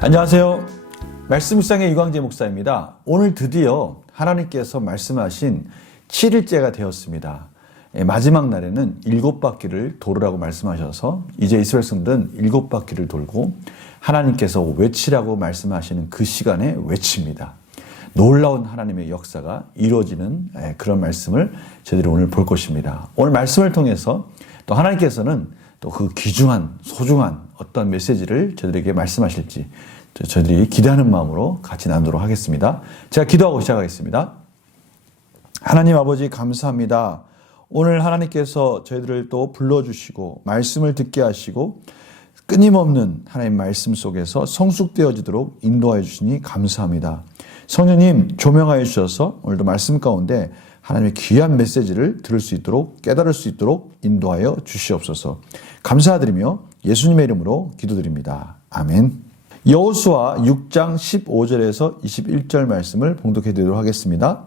안녕하세요. 말씀 묵상의 유광재 목사입니다. 오늘 드디어 하나님께서 말씀하신 7일째가 되었습니다. 마지막 날에는 7바퀴를 돌으라고 말씀하셔서 이제 이스라엘 백성들은 7바퀴를 돌고 하나님께서 외치라고 말씀하시는 그 시간에 외칩니다. 놀라운 하나님의 역사가 이루어지는 그런 말씀을 저희들이 오늘 볼 것입니다. 오늘 말씀을 통해서 또 하나님께서는 또 그 귀중한 소중한 어떤 메시지를 저희들에게 말씀하실지 저희들이 기대하는 마음으로 같이 나누도록 하겠습니다. 제가 기도하고 시작하겠습니다. 하나님 아버지 감사합니다. 오늘 하나님께서 저희들을 또 불러주시고 말씀을 듣게 하시고 끊임없는 하나님 말씀 속에서 성숙되어지도록 인도하여 주시니 감사합니다. 성령님 조명하여 주셔서 오늘도 말씀 가운데 하나님의 귀한 메시지를 들을 수 있도록 깨달을 수 있도록 인도하여 주시옵소서. 감사드리며 예수님의 이름으로 기도드립니다. 아멘. 여호수아 6장 15절에서 21절 말씀을 봉독해 드리도록 하겠습니다.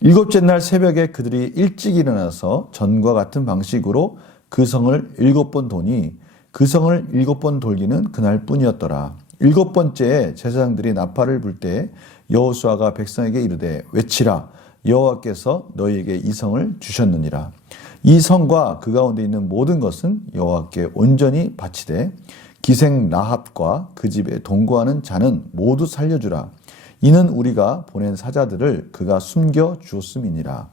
일곱째 날 새벽에 그들이 일찍 일어나서 전과 같은 방식으로 그 성을 7번 도니 그 성을 7번 돌기는 그날 뿐이었더라. 7번째에 제사장들이 나팔을 불 때에 여호수아가 백성에게 이르되 외치라 여호와께서 너희에게 이 성을 주셨느니라. 이 성과 그 가운데 있는 모든 것은 여호와께 온전히 바치되 기생 라합과 그 집에 동거하는 자는 모두 살려주라. 이는 우리가 보낸 사자들을 그가 숨겨 주었음이니라.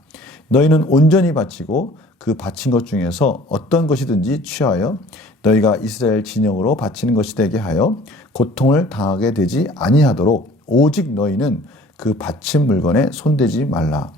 너희는 온전히 바치고 그 바친 것 중에서 어떤 것이든지 취하여 너희가 이스라엘 진영으로 바치는 것이 되게 하여 고통을 당하게 되지 아니하도록 오직 너희는 그 바친 물건에 손대지 말라.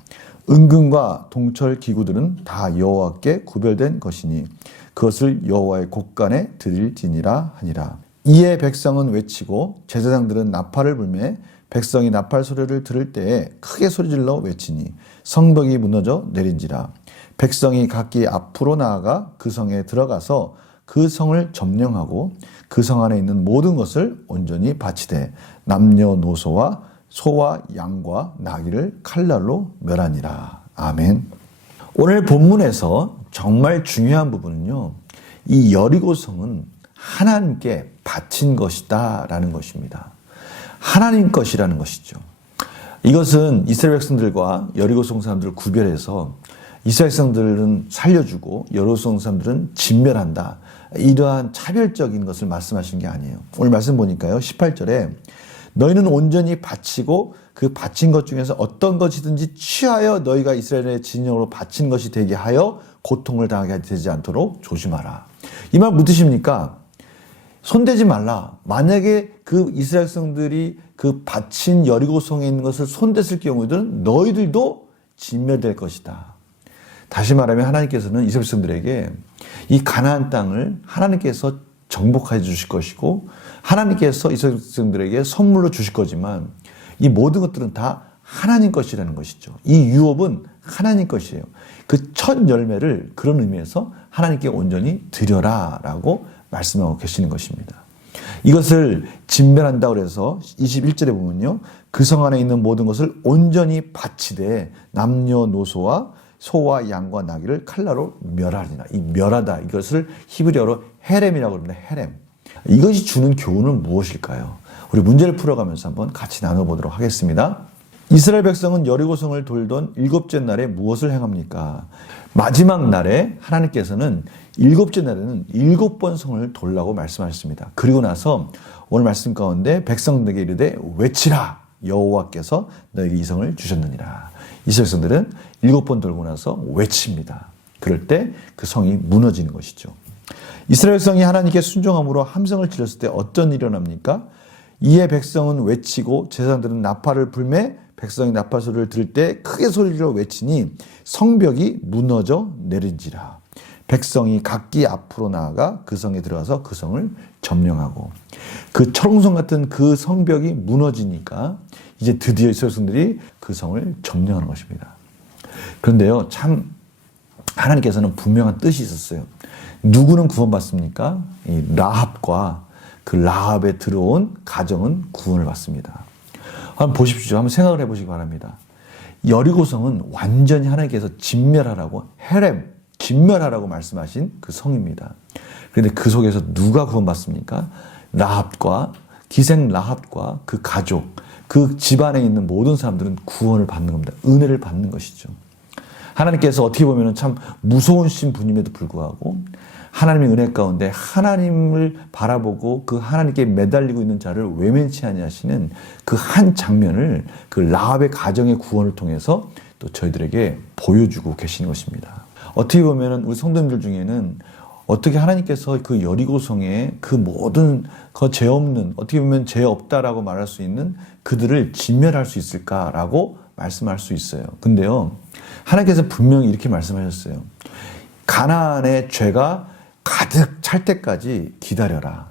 은금과 동철 기구들은 다 여호와께 구별된 것이니 그것을 여호와의 곳간에 드릴지니라 하니라. 이에 백성은 외치고 제사장들은 나팔을 불매 백성이 나팔 소리를 들을 때에 크게 소리질러 외치니 성벽이 무너져 내린지라. 백성이 각기 앞으로 나아가 그 성에 들어가서 그 성을 점령하고 그 성 안에 있는 모든 것을 온전히 바치되 남녀노소와 소와 양과 나귀를 칼날로 멸하니라. 아멘. 오늘 본문에서 정말 중요한 부분은요, 이 여리고성은 하나님께 바친 것이다 라는 것입니다. 하나님 것이라는 것이죠. 이것은 이스라엘 백성들과 여리고성 사람들을 구별해서 이스라엘 백성들은 살려주고 여리고성 사람들은 진멸한다, 이러한 차별적인 것을 말씀하신 게 아니에요. 오늘 말씀 보니까요, 18절에 너희는 온전히 바치고 그 바친 것 중에서 어떤 것이든지 취하여 너희가 이스라엘의 진영으로 바친 것이 되게 하여 고통을 당하게 되지 않도록 조심하라. 이 말 무슨 뜻입니까? 손대지 말라. 만약에 그 이스라엘 백성들이 그 바친 여리고성에 있는 것을 손댔을 경우에는 너희들도 진멸될 것이다. 다시 말하면 하나님께서는 이스라엘 백성들에게 이 가나안 땅을 하나님께서 정복해 주실 것이고 하나님께서 이스라엘 백성들에게 선물로 주실 거지만 이 모든 것들은 다 하나님 것이라는 것이죠. 이 유업은 하나님 것이에요. 그 첫 열매를 그런 의미에서 하나님께 온전히 드려라 라고 말씀하고 계시는 것입니다. 이것을 진멸한다고 해서 21절에 보면요, 그 성 안에 있는 모든 것을 온전히 바치되 남녀노소와 소와 양과 나귀를 칼날로 멸하리라. 이 멸하다, 이것을 히브리어로 헤렘이라고 합니다. 헤렘. 이것이 주는 교훈은 무엇일까요? 우리 문제를 풀어가면서 한번 같이 나눠보도록 하겠습니다. 이스라엘 백성은 여리고성을 돌던 7째 날에 무엇을 행합니까? 마지막 날에 하나님께서는 7째 날에는 7번 성을 돌라고 말씀하셨습니다. 그리고 나서 오늘 말씀 가운데 백성들에게 이르되 외치라 여호와께서 너에게 이 성을 주셨느니라. 이스라엘 백성들은 7번 돌고 나서 외칩니다. 그럴 때 그 성이 무너지는 것이죠. 이스라엘 백성이 하나님께 순종함으로 함성을 질렀을 때 어떤 일이 일어납니까? 이에 백성은 외치고 제사장들은 나팔을 불매 백성이 나팔 소리를 들을 때 크게 소리로 외치니 성벽이 무너져 내린지라. 백성이 각기 앞으로 나아가 그 성에 들어가서 그 성을 점령하고 그 철옹성 같은 그 성벽이 무너지니까 이제 드디어 이스라엘 백성들이 그 성을 점령하는 것입니다. 그런데요, 참 하나님께서는 분명한 뜻이 있었어요. 누구는 구원받습니까? 이 라합과 그 라합에 들어온 가정은 구원을 받습니다. 한번 보십시오. 한번 생각을 해보시기 바랍니다. 여리고성은 완전히 하나님께서 진멸하라고, 헤렘, 진멸하라고 말씀하신 그 성입니다. 그런데 그 속에서 누가 구원받습니까? 라합과, 기생 라합과 그 가족, 그 집안에 있는 모든 사람들은 구원을 받는 겁니다. 은혜를 받는 것이죠. 하나님께서 어떻게 보면 참 무서우신 분임에도 불구하고 하나님의 은혜 가운데 하나님을 바라보고 그 하나님께 매달리고 있는 자를 외면치 아니하시는 그 한 장면을 그 라합의 가정의 구원을 통해서 또 저희들에게 보여주고 계시는 것입니다. 어떻게 보면 우리 성도님들 중에는 어떻게 하나님께서 그 여리고성의 그 모든 그 죄 없는, 어떻게 보면 죄 없다라고 말할 수 있는 그들을 진멸할 수 있을까라고 말씀할 수 있어요. 근데요, 하나님께서 분명히 이렇게 말씀하셨어요. 가나안의 죄가 가득 찰 때까지 기다려라.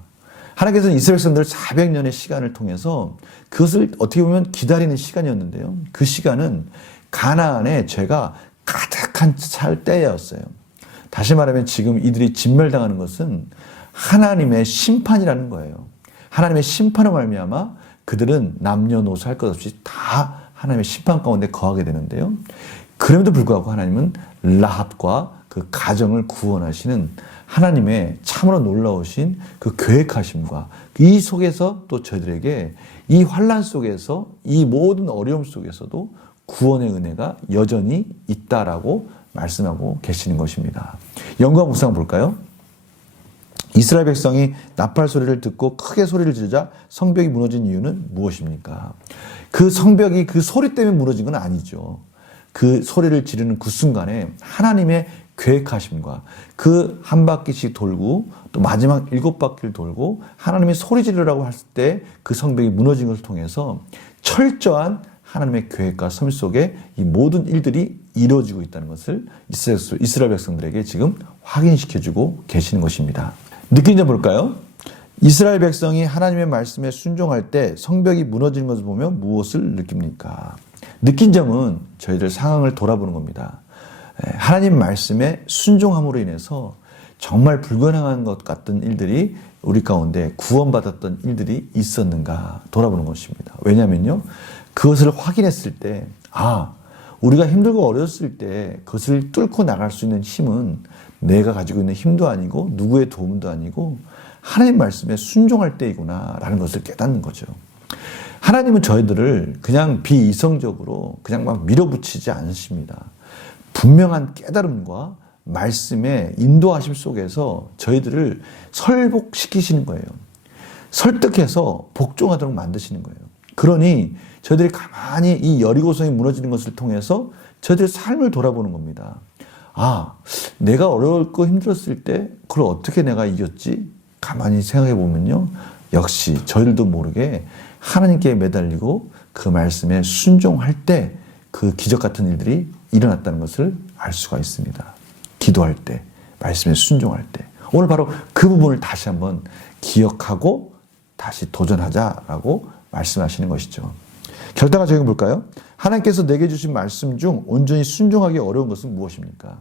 하나님께서는 이스라엘 백성들 400년의 시간을 통해서 그것을 어떻게 보면 기다리는 시간이었는데요. 그 시간은 가나안의 죄가 가득한 찰 때였어요. 다시 말하면 지금 이들이 진멸당하는 것은 하나님의 심판이라는 거예요. 하나님의 심판을 말미암아 그들은 남녀노소 할 것 없이 다 하나님의 심판 가운데 거하게 되는데요. 그럼에도 불구하고 하나님은 라합과 그 가정을 구원하시는 하나님의 참으로 놀라우신 그 계획하심과 이 속에서 또 저희들에게 이 환난 속에서 이 모든 어려움 속에서도 구원의 은혜가 여전히 있다라고 말씀하고 계시는 것입니다. 영과 묵상 볼까요? 이스라엘 백성이 나팔 소리를 듣고 크게 소리를 지르자 성벽이 무너진 이유는 무엇입니까? 그 성벽이 그 소리 때문에 무너진 건 아니죠. 그 소리를 지르는 그 순간에 하나님의 계획하심과 그 한 바퀴씩 돌고 또 마지막 7바퀴를 돌고 하나님이 소리 지르라고 했을 때 그 성벽이 무너진 것을 통해서 철저한 하나님의 계획과 섭리 속에 이 모든 일들이 이루어지고 있다는 것을 이스라엘 백성들에게 지금 확인시켜주고 계시는 것입니다. 느낀 점 볼까요? 이스라엘 백성이 하나님의 말씀에 순종할 때 성벽이 무너지는 것을 보면 무엇을 느낍니까? 느낀 점은 저희들 상황을 돌아보는 겁니다. 하나님 말씀에 순종함으로 인해서 정말 불가능한 것 같던 일들이 우리 가운데 구원받았던 일들이 있었는가 돌아보는 것입니다. 왜냐하면요, 그것을 확인했을 때, 우리가 힘들고 어려웠을 때 그것을 뚫고 나갈 수 있는 힘은 내가 가지고 있는 힘도 아니고 누구의 도움도 아니고 하나님 말씀에 순종할 때이구나 라는 것을 깨닫는 거죠. 하나님은 저희들을 그냥 비이성적으로 그냥 막 밀어붙이지 않으십니다. 분명한 깨달음과 말씀의 인도하심 속에서 저희들을 설복시키시는 거예요. 설득해서 복종하도록 만드시는 거예요. 그러니 저희들이 가만히 이 여리고성이 무너지는 것을 통해서 저희들의 삶을 돌아보는 겁니다. 내가 어렵고 힘들었을 때 그걸 어떻게 내가 이겼지? 가만히 생각해 보면요, 역시 저희들도 모르게 하나님께 매달리고 그 말씀에 순종할 때 그 기적 같은 일들이 일어났다는 것을 알 수가 있습니다. 기도할 때, 말씀에 순종할 때. 오늘 바로 그 부분을 다시 한번 기억하고 다시 도전하자라고 말씀하시는 것이죠. 결단과 적용 볼까요? 하나님께서 내게 주신 말씀 중 온전히 순종하기 어려운 것은 무엇입니까?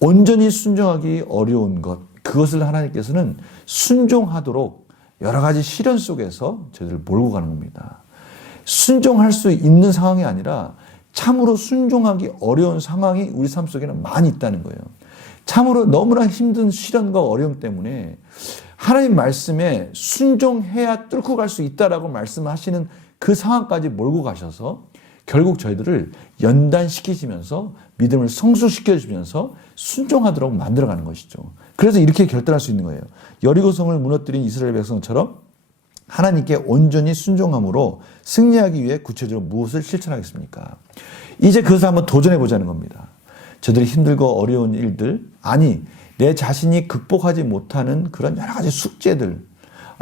온전히 순종하기 어려운 것, 그것을 하나님께서는 순종하도록 여러 가지 시련 속에서 저희들을 몰고 가는 겁니다. 순종할 수 있는 상황이 아니라 참으로 순종하기 어려운 상황이 우리 삶 속에는 많이 있다는 거예요. 참으로 너무나 힘든 시련과 어려움 때문에 하나님 말씀에 순종해야 뚫고 갈 수 있다라고 말씀하시는 그 상황까지 몰고 가셔서 결국 저희들을 연단시키시면서 믿음을 성숙시켜주면서 순종하도록 만들어가는 것이죠. 그래서 이렇게 결단할 수 있는 거예요. 여리고성을 무너뜨린 이스라엘 백성처럼 하나님께 온전히 순종함으로 승리하기 위해 구체적으로 무엇을 실천하겠습니까? 이제 그것을 한번 도전해 보자는 겁니다. 저들이 힘들고 어려운 일들, 내 자신이 극복하지 못하는 그런 여러 가지 숙제들,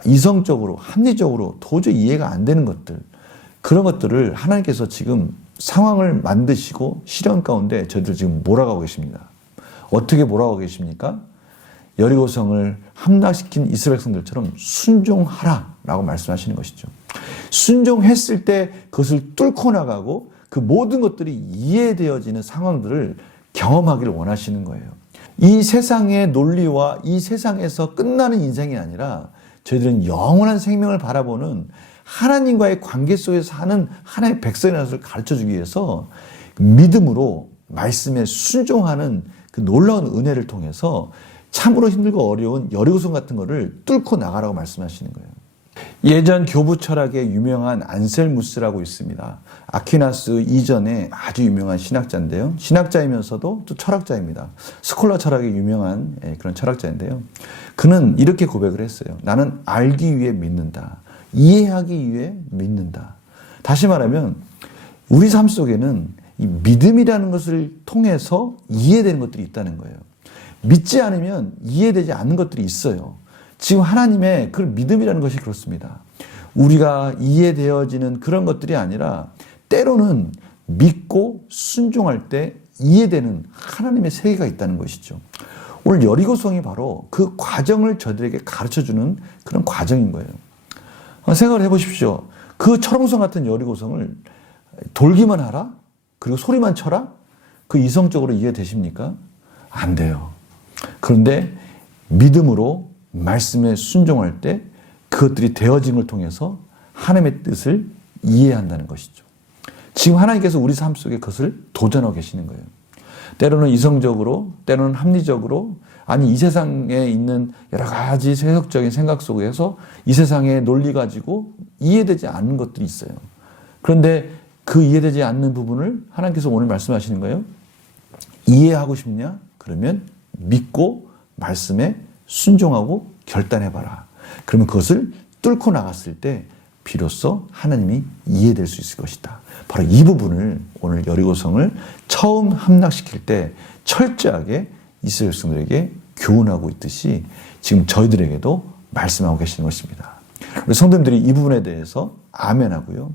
이성적으로, 합리적으로 도저히 이해가 안 되는 것들, 그런 것들을 하나님께서 지금 상황을 만드시고 시련 가운데 저희들 지금 몰아가고 계십니다. 어떻게 몰아가고 계십니까? 여리고성을 함락시킨 이스라엘 백성들처럼 순종하라라고 말씀하시는 것이죠. 순종했을 때 그것을 뚫고 나가고 그 모든 것들이 이해되어지는 상황들을 경험하기를 원하시는 거예요. 이 세상의 논리와 이 세상에서 끝나는 인생이 아니라 저희들은 영원한 생명을 바라보는 하나님과의 관계 속에서 사는 하나님의 백성이라는 것을 가르쳐주기 위해서 믿음으로 말씀에 순종하는 그 놀라운 은혜를 통해서 참으로 힘들고 어려운 여리고성 같은 거를 뚫고 나가라고 말씀하시는 거예요. 예전 교부 철학에 유명한 안셀무스라고 있습니다. 아퀴나스 이전에 아주 유명한 신학자인데요. 신학자이면서도 또 철학자입니다. 스콜라 철학에 유명한 그런 철학자인데요. 그는 이렇게 고백을 했어요. 나는 알기 위해 믿는다. 이해하기 위해 믿는다. 다시 말하면 우리 삶 속에는 이 믿음이라는 것을 통해서 이해되는 것들이 있다는 거예요. 믿지 않으면 이해되지 않는 것들이 있어요. 지금 하나님의 그 믿음이라는 것이 그렇습니다. 우리가 이해되어지는 그런 것들이 아니라 때로는 믿고 순종할 때 이해되는 하나님의 세계가 있다는 것이죠. 오늘 여리고성이 바로 그 과정을 저들에게 가르쳐주는 그런 과정인 거예요. 생각을 해보십시오. 그 철옹성 같은 여리고성을 돌기만 하라? 그리고 소리만 쳐라? 그 이성적으로 이해되십니까? 안 돼요. 그런데 믿음으로 말씀에 순종할 때 그것들이 되어진 걸 통해서 하나님의 뜻을 이해한다는 것이죠. 지금 하나님께서 우리 삶 속에 그것을 도전하고 계시는 거예요. 때로는 이성적으로, 때로는 합리적으로, 아니 이 세상에 있는 여러 가지 세속적인 생각 속에서 이 세상의 논리 가지고 이해되지 않는 것들이 있어요. 그런데 그 이해되지 않는 부분을 하나님께서 오늘 말씀하시는 거예요. 이해하고 싶냐? 그러면 믿고 말씀에 순종하고 결단해봐라. 그러면 그것을 뚫고 나갔을 때 비로소 하나님이 이해될 수 있을 것이다. 바로 이 부분을 오늘 여리고성을 처음 함락시킬 때 철저하게 이스라엘 백성들에게 교훈하고 있듯이 지금 저희들에게도 말씀하고 계시는 것입니다. 우리 성도님들이 이 부분에 대해서 아멘하고요.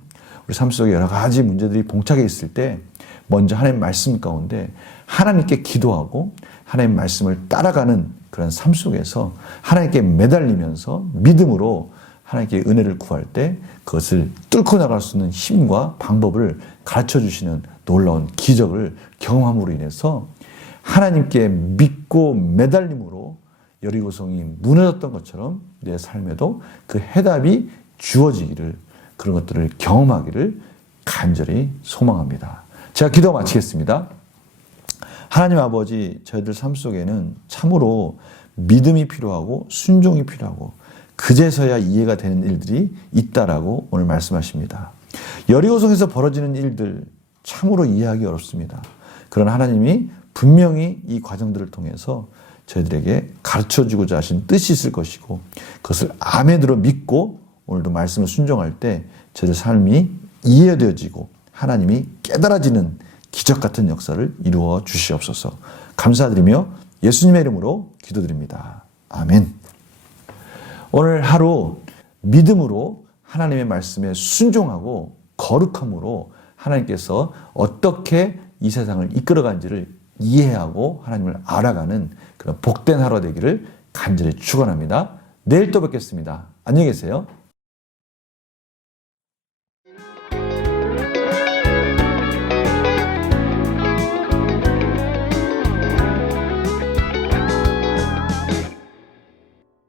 우리 삶 속에 여러 가지 문제들이 봉착해 있을 때 먼저 하나님 말씀 가운데 하나님께 기도하고 하나님 말씀을 따라가는 그런 삶 속에서 하나님께 매달리면서 믿음으로 하나님께 은혜를 구할 때 그것을 뚫고 나갈 수 있는 힘과 방법을 가르쳐 주시는 놀라운 기적을 경험함으로 인해서 하나님께 믿고 매달림으로 여리고성이 무너졌던 것처럼 내 삶에도 그 해답이 주어지기를, 그런 것들을 경험하기를 간절히 소망합니다. 제가 기도 마치겠습니다. 하나님 아버지, 저희들 삶 속에는 참으로 믿음이 필요하고 순종이 필요하고 그제서야 이해가 되는 일들이 있다라고 오늘 말씀하십니다. 여리고성에서 벌어지는 일들 참으로 이해하기 어렵습니다. 그러나 하나님이 분명히 이 과정들을 통해서 저희들에게 가르쳐주고자 하신 뜻이 있을 것이고 그것을 아멘으로 믿고 오늘도 말씀을 순종할 때 저희들 삶이 이해되어지고 하나님이 깨달아지는 기적 같은 역사를 이루어 주시옵소서. 감사드리며 예수님의 이름으로 기도드립니다. 아멘. 오늘 하루 믿음으로 하나님의 말씀에 순종하고 거룩함으로 하나님께서 어떻게 이 세상을 이끌어간지를 이해하고 하나님을 알아가는 그런 복된 하루가 되기를 간절히 축원합니다. 내일 또 뵙겠습니다. 안녕히 계세요.